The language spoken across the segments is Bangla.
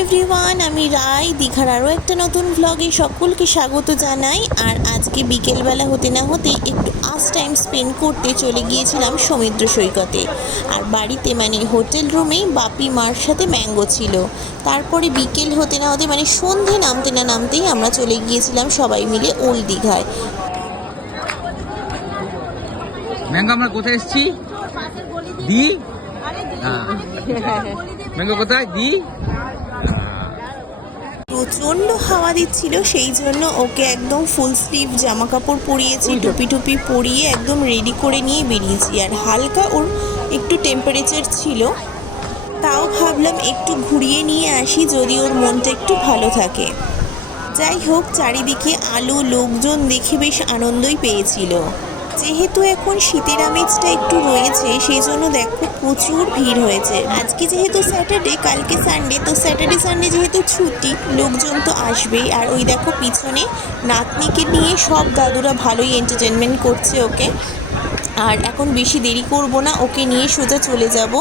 এভরিওয়ান, আমি রাই দীঘার আরও একটা নতুন ব্লগে সকলকে স্বাগত জানাই। আর আজকে বিকেলবেলা হতে না হতে একটু টাইম স্পেন্ড করতে চলে গিয়েছিলাম সমুদ্র সৈকতে। আর বাড়িতে হোটেল রুমেই বাপি মার সাথে ম্যাঙ্গো ছিল। তারপরে বিকেল হতে না হতে সন্ধে নামতে না নামতেই আমরা চলে গিয়েছিলাম সবাই মিলে ওল্ড দীঘায়। ম্যাঙ্গো আমরা কোথায় এসেছি? দি ম্যাঙ্গো কোথায় দি? প্রচণ্ড হাওয়া দিচ্ছিল, সেই জন্য ওকে একদম ফুল স্লিভ জামা কাপড় পরিয়েছি, টুপি পরিয়ে একদম রেডি করে নিয়ে বেরিয়েছি। আর হালকা ওর একটু টেম্পারেচার ছিল, তাও ভাবলাম একটু ঘুরিয়ে নিয়ে আসি যদি ওর মনটা একটু ভালো থাকে। যাই হোক, চারিদিকে আলো লোকজন দেখে বেশ আনন্দই পেয়েছিল। যেহেতু এখন শীতের আমেজটা একটু রয়েছে, সেই জন্য দেখো প্রচুর ভিড় হয়েছে। আজকে যেহেতু স্যাটারডে, কালকে সানডে, তো স্যাটারডে সানডে যেহেতু ছুটি, লোকজন তো আসবেই। আর ওই দেখো পিছনে নাতনিকে নিয়ে সব দাদুরা ভালোই এন্টারটেনমেন্ট করছে ওকে। আর এখন বেশি দেরি করব না, ওকে নিয়ে সোজা চলে যাব,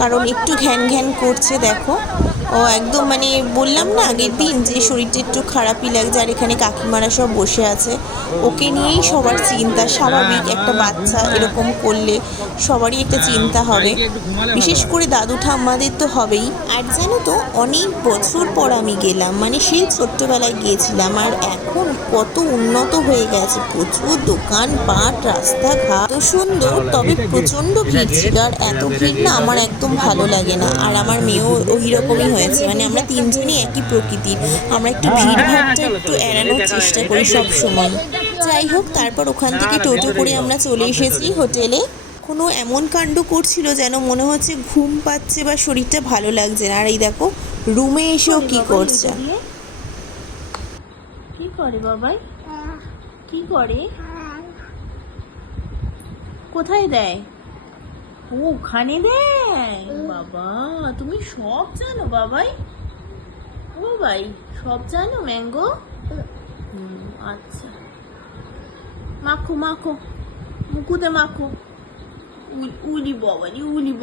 কারণ একটু ঘ্যান ঘ্যান করছে। দেখো ও একদম বললাম না আগের দিন যে শরীরটা একটু খারাপই লাগছে। আর এখানে কাকিমারা সব বসে আছে, ওকে নিয়েই সবার চিন্তা। স্বাভাবিক, একটা বাচ্চা এরকম করলে সবারই একটা চিন্তা হবে, বিশেষ করে দাদু ঠাম্মাদের তো হবেই। আর জানো তো, অনেক বছর পর আমি গেলাম, সেই ছোট্টবেলায় গিয়েছিলাম। আর এখন কত উন্নত হয়ে গেছে, প্রচুর দোকানপাট, রাস্তাঘাট তো সুন্দর, তবে প্রচণ্ড ভিড় ছিল। আর এত ভিড় না আমার একদম ভালো লাগে না। আর আমার মেয়েও ওই রকমই হয়েছে, আমরা তিনজনই একই প্রকৃতির, আমরা একটু ভিড়ভাড়টা একটু এড়ানোর চেষ্টা করি সব সময়। যাই হোক, তারপর ওখান থেকে টোটো করে আমরা চলে এসেছি হোটেলে। কোনো এমন কাণ্ড করছিল যেন মনে হচ্ছে ঘুম পাচ্ছে বা শরীরটা ভালো লাগছে না। আর এই দেখো রুমে এসেও কি করছে। কি করে বাবাই, কি করে, কোথায় দেয়? ওখানে দেয়? বাবা তুমি সব জানো বাবাই, বাবাই সব জানো ম্যাঙ্গো। আচ্ছা, মাখো মাখো, মুকুতে মাখো। উলি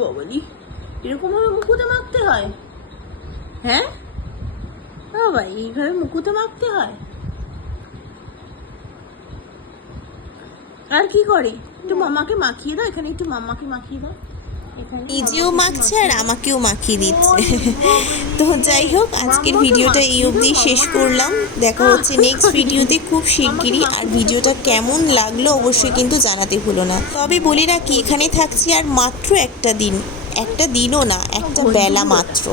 বাবালি, এরকম ভাবে মুকুতে মাখতে হয়? হ্যাঁ বাবাই, এইভাবে মুকুতে মাখতে হয়? আর কি করে? একটু মামাকে মাখিয়ে দাও, এখানে একটু মামাকে মাখিয়ে দাও। নিজেও মাখছে আর আমাকেও মাখিয়ে দিচ্ছে। তো যাই হোক, আজকের ভিডিওটা এই অবধি শেষ করলাম। দেখা হচ্ছে নেক্সট ভিডিওতে খুব শিগগিরই। আর ভিডিওটা কেমন লাগলো অবশ্যই কিন্তু জানাতে ভুলো না। তবে বলে রাখি, এখানে থাকছি আর মাত্র একটা দিনও না, একটা বেলা মাত্র।